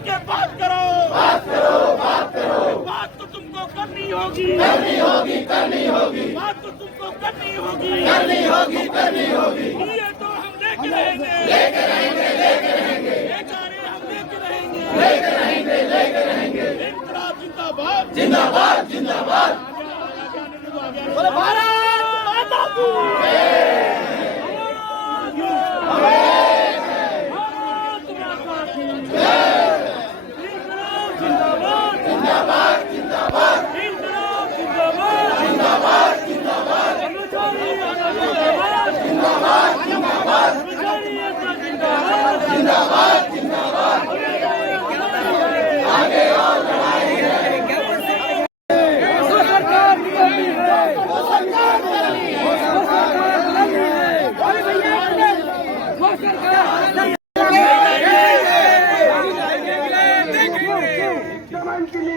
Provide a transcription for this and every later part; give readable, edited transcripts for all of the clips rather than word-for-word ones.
आके बात करो, बात तो तुमको करनी होगी, बात तो तुमको करनी होगी। ये तो हम लेके रहेंगे, बेचारे हम लेके रहेंगे। इंकलाब जिंदाबाद, जिंदाबाद। बोले भारत माता की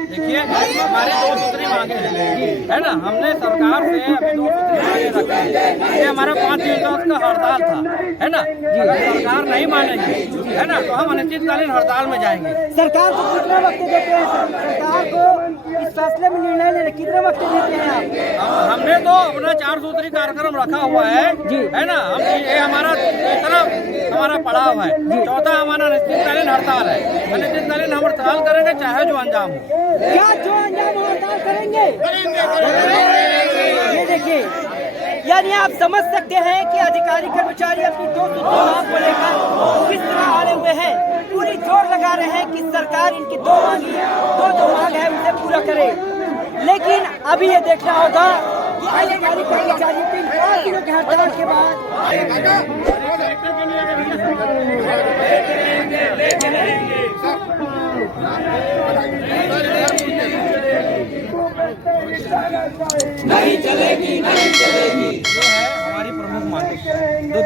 देखिए हमारे 2 सूत्री मांगे है ना, हमने सरकार से अभी 2 सूत्री मांगे रखे। ये हमारा 5 दिन का हड़ताल था है ना, अगर सरकार नहीं मानेगी है ना तो हम अनिश्चितकालीन हड़ताल में जाएंगे। सरकार को कितना वक्त देते हैं? सरकार को इस फैसले में निर्णय लेने कितना वक्त देते हैं आप? हमने तो अपना 4 सूत्री कार्यक्रम रखा हुआ है है ना, हम ये हमारा तीसरा हमारा पड़ाव है, चौथा हमारा अनिश्चितकालीन हड़ताल है। अनिश्चितकालीन हम हड़ताल करेंगे चाहे जो अंजाम हो। क्या जो अंजाम हड़ताल करेंगे? ये देखिए, यानी आप समझ सकते हैं कि अधिकारी कर्मचारी अपनी 2 मांग को लेकर किस तरह आए हुए हैं। पूरी जोर लगा रहे हैं कि सरकार इनकी 2 जो मांग है उसे पूरा करे। लेकिन अभी ये देखना होगा कि अधिकारी कर्मचारियों की 5 दिनों के हड़ताल के बाद नहीं चलेगी। जो है हमारी प्रमुख मांग दो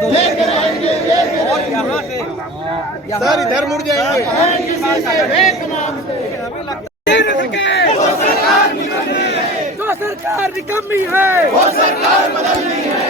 और यहाँ से सर इधर मुड़ जाएंगे। हमें लगता जो सरकार निकम्मी है, वो सरकार बदलनी है।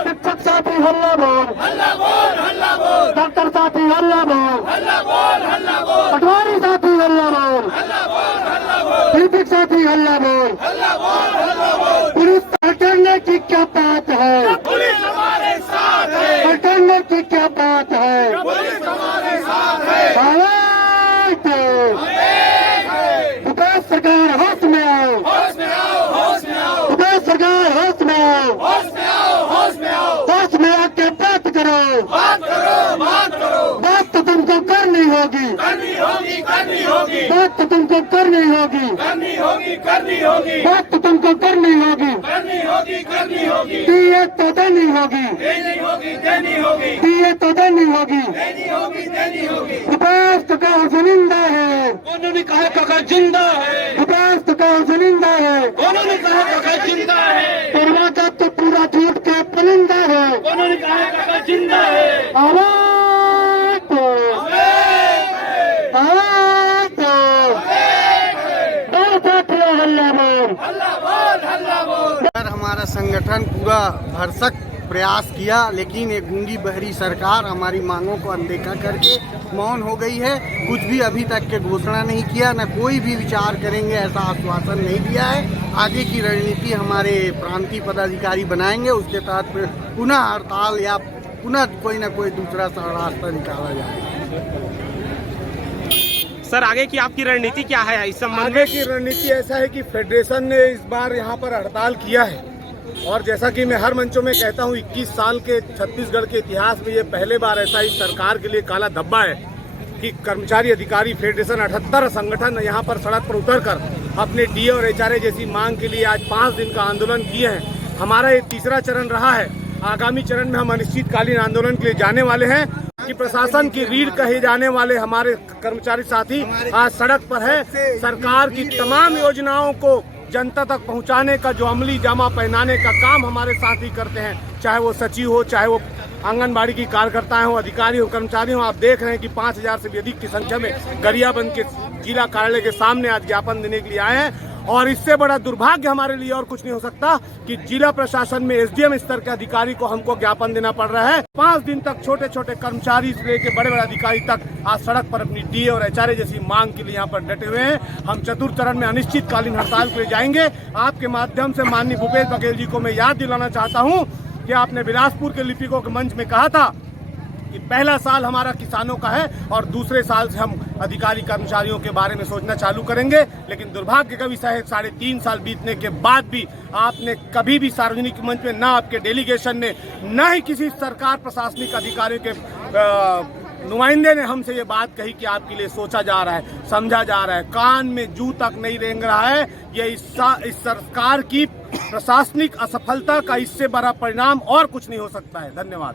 शिक्षक साथी हल्ला बोल, डॉक्टर साथी हल्ला बोल, पटवारी साथी हल्ला बोल, शिक्षक साथी हल्ला बोल। पुलिस हटने की क्या बात है? पुलिस हमारे साथ है। हटने की क्या बात है? पुलिस हमारे साथ है। भूपेश सरकार होश में आओ, भूपेश सरकार होश में आओ, होश में आके बात करो। बात तो तुमको करनी होगी, बात तो तुमको करनी होगी, बात तो तुमको करनी होगी। ये तो देनी होगी, ये तो देनी होगी। भूपेश तो कहा जिंदा है, उन्होंने कहा काका जिंदा है। भूपेश तो कहा जिंदा है, उन्होंने कहा काका जिंदा है। दरवाजा तो पूरा झूठ के परिंदा है, उन्होंने कहा काका जिंदा है। आवाज दो, आवाज दो, साथियों हल्ला बोल। हमारा संगठन पूरा भरसक प्रयास किया, लेकिन एक गूंगी बहरी सरकार हमारी मांगों को अनदेखा करके मौन हो गई है। कुछ भी अभी तक के घोषणा नहीं किया, न कोई भी विचार करेंगे ऐसा आश्वासन नहीं दिया है। आगे की रणनीति हमारे प्रांतीय पदाधिकारी बनाएंगे, उसके तहत पुनः हड़ताल या पुनः कोई न कोई दूसरा रास्ता निकाला जाएगा। सर आगे की आपकी रणनीति क्या है इस संबंध में? आगे की रणनीति ऐसा है कि फेडरेशन ने इस बार यहाँ पर हड़ताल किया है, और जैसा कि मैं हर मंचों में कहता हूँ 21 साल के छत्तीसगढ़ के इतिहास में ये पहले बार ऐसा इस सरकार के लिए काला धब्बा है कि कर्मचारी अधिकारी फेडरेशन 78 संगठन यहाँ पर सड़क पर उतरकर अपने डीए और एचआरए जैसी मांग के लिए आज 5 दिन का आंदोलन किए हैं। हमारा ये तीसरा चरण रहा है आगामी चरण में हम अनिश्चितकालीन आंदोलन के लिए जाने वाले हैं कि प्रशासन की रीढ़ कहे जाने वाले हमारे कर्मचारी साथी आज सड़क पर है। सरकार की तमाम योजनाओं को जनता तक पहुंचाने का जो अमली जामा पहनाने का काम हमारे साथी करते हैं, चाहे वो सचिव हो, चाहे वो आंगनबाड़ी की कार्यकर्ताएं हो, अधिकारी हो, कर्मचारी हो। आप देख रहे हैं कि 5000 से भी अधिक की संख्या में गरियाबंद के जिला कार्यालय के सामने आज ज्ञापन देने के लिए आए हैं। और इससे बड़ा दुर्भाग्य हमारे लिए और कुछ नहीं हो सकता कि जिला प्रशासन में एसडीएम स्तर के अधिकारी को हमको ज्ञापन देना पड़ रहा है। 5 दिन तक छोटे छोटे कर्मचारी से लेकर बड़े बड़े अधिकारी तक आज सड़क पर अपनी डीए और एचआरए जैसी मांग के लिए यहाँ पर डटे हुए हैं। हम चतुर्थ चरण में अनिश्चितकालीन हड़ताल के लिए जाएंगे। आपके माध्यम से माननीय भूपेश बघेल जी को मैं याद दिलाना चाहता हूँ कि आपने बिलासपुर के लिपिकों के मंच में कहा था कि पहला साल हमारा किसानों का है और दूसरे साल से हम अधिकारी कर्मचारियों के बारे में सोचना चालू करेंगे। लेकिन दुर्भाग्य का विषय है 3.5 साल बीतने के बाद भी आपने कभी भी सार्वजनिक मंच में, ना आपके डेलीगेशन ने, ना ही किसी सरकार प्रशासनिक अधिकारियों के नुमाइंदे ने हमसे ये बात कही कि आपके लिए सोचा जा रहा है, समझा जा रहा है। कान में जू तक नहीं रेंग रहा है। ये इस सरकार की प्रशासनिक असफलता का इससे बड़ा परिणाम और कुछ नहीं हो सकता है। धन्यवाद।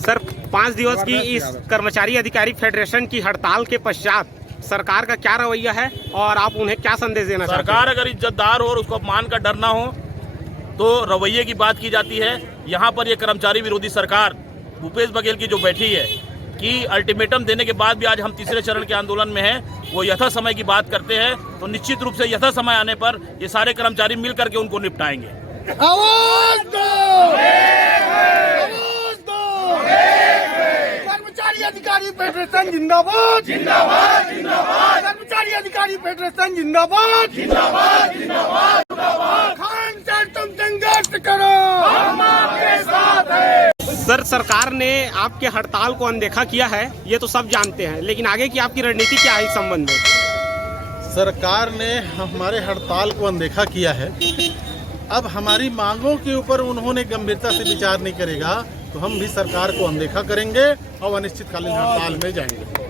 सर, 5 दिवस की इस कर्मचारी अधिकारी फेडरेशन की हड़ताल के पश्चात सरकार का क्या रवैया है और आप उन्हें क्या संदेश देना चाहते हैं? सरकार अगर इज्जतदार हो और उसको अपमान का डर ना हो तो रवैये की बात की जाती है। यहाँ पर ये कर्मचारी विरोधी सरकार भूपेश बघेल की जो बैठी है कि अल्टीमेटम देने के बाद भी आज हम तीसरे चरण के आंदोलन में हैं, वो यथा समय की बात करते हैं तो निश्चित रूप से यथा समय आने पर ये सारे कर्मचारी मिल करके उनको निपटाएंगे। आवाज दो! कर्मचारी अधिकारी फेडरेशन जिंदाबाद, जिंदाबाद, जिंदाबाद। कर्मचारी अधिकारी फेडरेशन जिंदाबाद, जिंदाबाद, जिंदाबाद। खान सर तुम संघर्ष करो, हम आपके साथ हैं। सर, सरकार ने आपके हड़ताल को अनदेखा किया है, ये तो सब जानते हैं, लेकिन आगे की आपकी रणनीति क्या है इस संबंध में? सरकार ने हमारे हड़ताल को अनदेखा किया है। अब हमारी मांगों के ऊपर उन्होंने गंभीरता से विचार नहीं करेगा तो हम भी सरकार को अनदेखा करेंगे और अनिश्चितकालीन हड़ताल में जाएंगे।